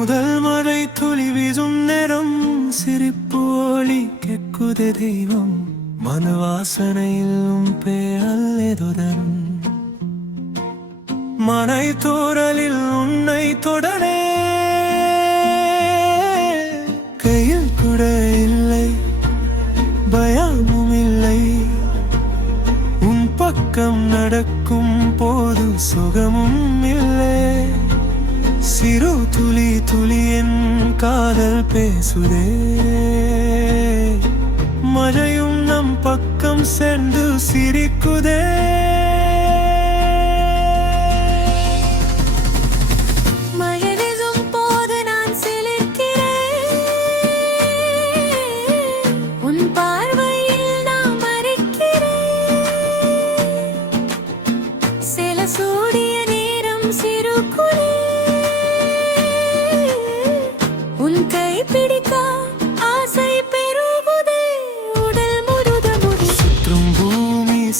முதல் மழை துளி வீசும் நேரம் சிரிப்பு ஒளி கேட்குதே தெய்வம் மனவாசனையில் பெயர் எதுதன் மனை தோறலில் உன்னை தொடரே கையில் கூட இல்லை பயமும் இல்லை உன் பக்கம் நடக்கும் போது சுகமும் இல்லை சிறு துளி துளி என் காதல் பேசுதே மழையும் நம் பக்கம் சேர்ந்து சிரிக்குதே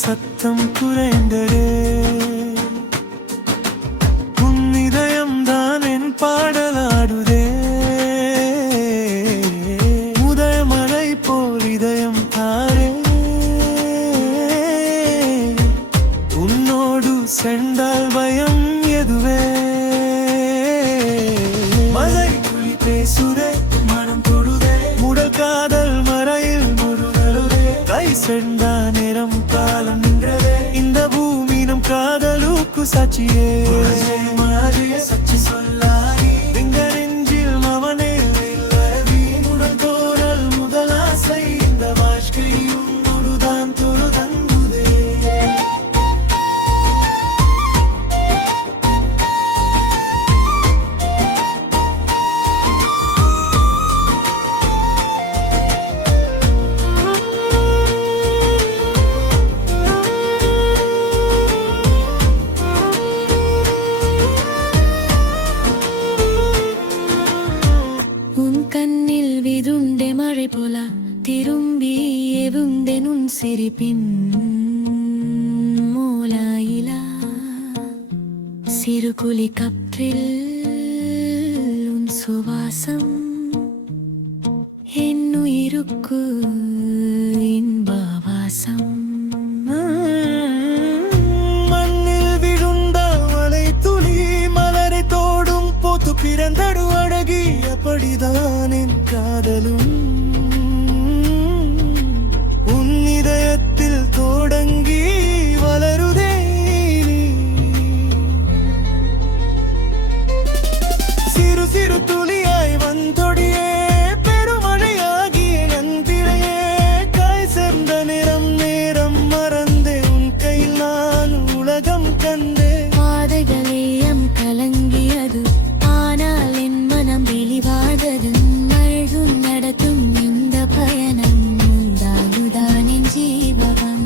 சத்தம் குறைந்ததே உன் இதயம் தான் என் பாடலாடுதே முதல் மழை போல் இதயம் தாரே உன்னோடு சென்றால் பயம் எதுவே மழை துளி பேசுதே மனம் தொடுதே முடல் காதல் மறையில் முருகலுதே கை சென்றா நேரம் காலம் நின்றதே இந்த பூமி நம் காதலுக்கு சாட்சியே சச்சி சொல்லாரி எங்க நெஞ்சில் மவனே வரவி முதல் தோறல் முதல் ஆசை இந்த வாழ்க்கையும் முழுதான் தொழுதங்குதே கண்ணில் விதுண்டே மழை போல திரும்பி எவுந்தேன் உன் சிரிப்பின் மூலாயிலா சிறுகுலி கற்றில் உன் சுவாசம் என்னுயிருக்கு இன்பவாசம் மண்ணில் விழுந்த மலை துளி மலரை தோடும் போத்து பிறந்தடு அழகி அப்படிதான் என் காதலும் உன் இதயத்தில் தொடங்கி வளருதே சிறு சிறு துளியாய் வந்தொடியே பெருமழையாகிய நந்திரையே காய் சேர்ந்த நிறம் நேரம் மறந்தே உன் கையில் நான் உலகம் கண்டே பாதைகளேயம் கலங்கியது ஆனால் என் மனம் வெளிவாழ்வது மழகும் நடத்தும் இந்த பயணம் தாங்குதான் என் ஜீவகம்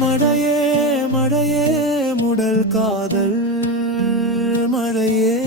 மழையே மழையே முடல் காதல் மழையே